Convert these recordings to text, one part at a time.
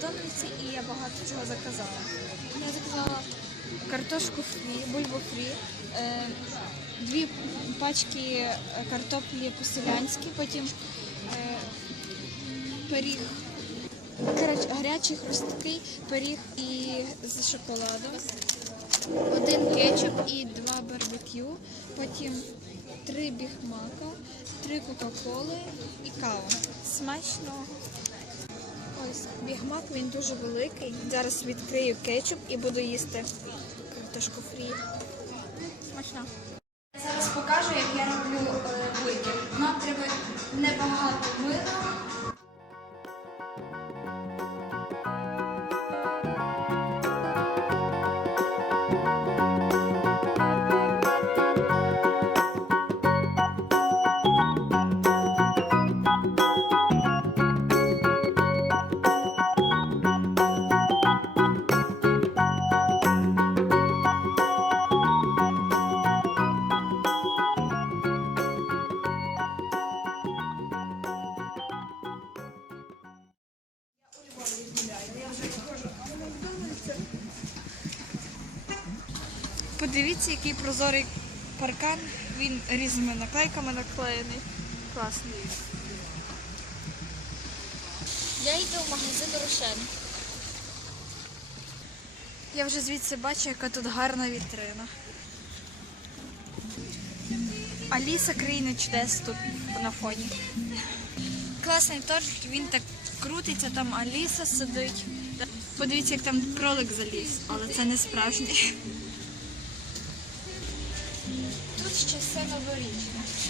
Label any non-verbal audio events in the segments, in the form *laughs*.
подобається і я багато чого заказала. Я заказала картошку фрі, бульбу фрі, е, дві пачки е, картоплі по-селянськи, потім е, пиріг. Гарячий хрусткий пиріг і з шоколадом, один кетчуп і два барбекю, потім три бігмака, три кока-коли і кава. Смачно. Ось бігмак він дуже великий. Зараз відкрию кетчуп і буду їсти картошку фрі. Смачно. Зараз покажу, як я роблю е, бургер. Нам треба небагато мила. Подивіться, який прозорий паркан. Він різними наклейками наклеєний. Класний. Я йду в магазин Рошен. Я вже звідси бачу, яка тут гарна вітрина. Аліса країни чудес тут на фоні. Класний торт, він так крутиться, там Аліса сидить. Подивіться, як там кролик заліз, але це не справжній. Corinthians.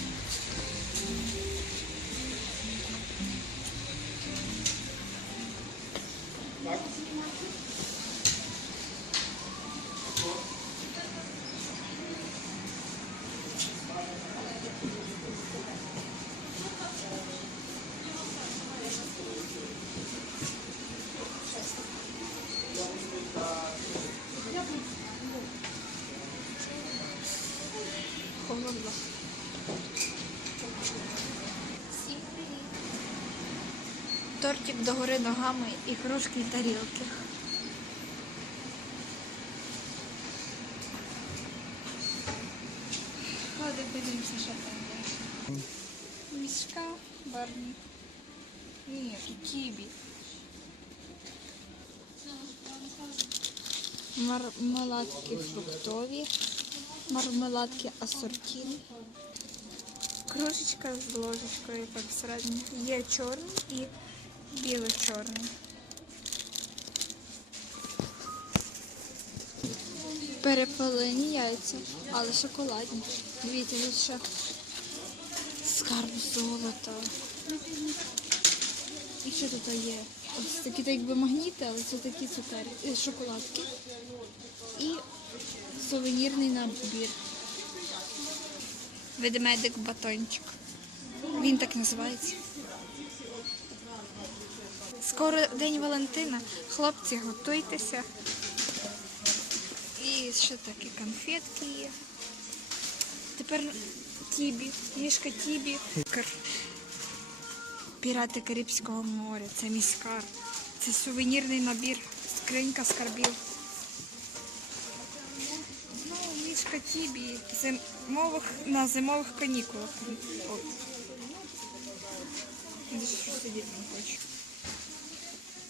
Тортик догори ногами і кружки і тарілки. Ходи, подивимося, що там є. Мішка, барні. Ні, кібі. Мармеладки фруктові, мармеладки асортін. Кружечка з ложечкою так всередині. Є чорний і біло-чорний. Перепелені яйця, але шоколадні. Дивіться, тут ще скарб золота. І що тут є? Ось такі так якби магніти, але це такі цукерки, е, шоколадки. І сувенірний набір. Ведмедик батончик. Він так називається. Скоро День Валентина. Хлопці, готуйтеся. І ще такі конфетки є. Тепер Тібі, мішка Тібі. Пірати Карибського моря. Це мій. Це сувенірний набір. Скринька скарбів. Ну, мішка Тібі. Зимових, на зимових канікулах. Я що сидіти не хочу.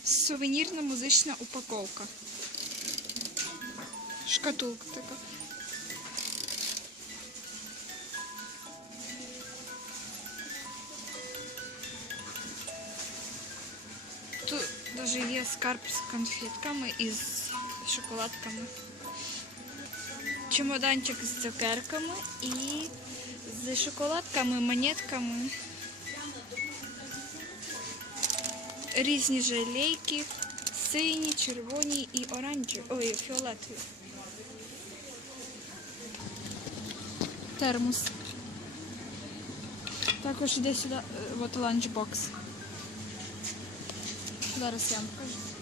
Сувенірна музична упаковка. Шкатулка така. Тут даже є скарб з конфетками і з шоколадками. Чемоданчик з цукерками і з шоколадками, монетками. Різні жалейки, сині, червоні і оранжеві. Ой, фіолетові. Термос. Також йде сюди е, от ланчбокс. Зараз я вам покажу.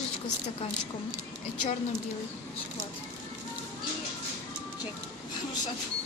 З стаканчиком. Е, Чорно-білий шоколад. І чек. *laughs*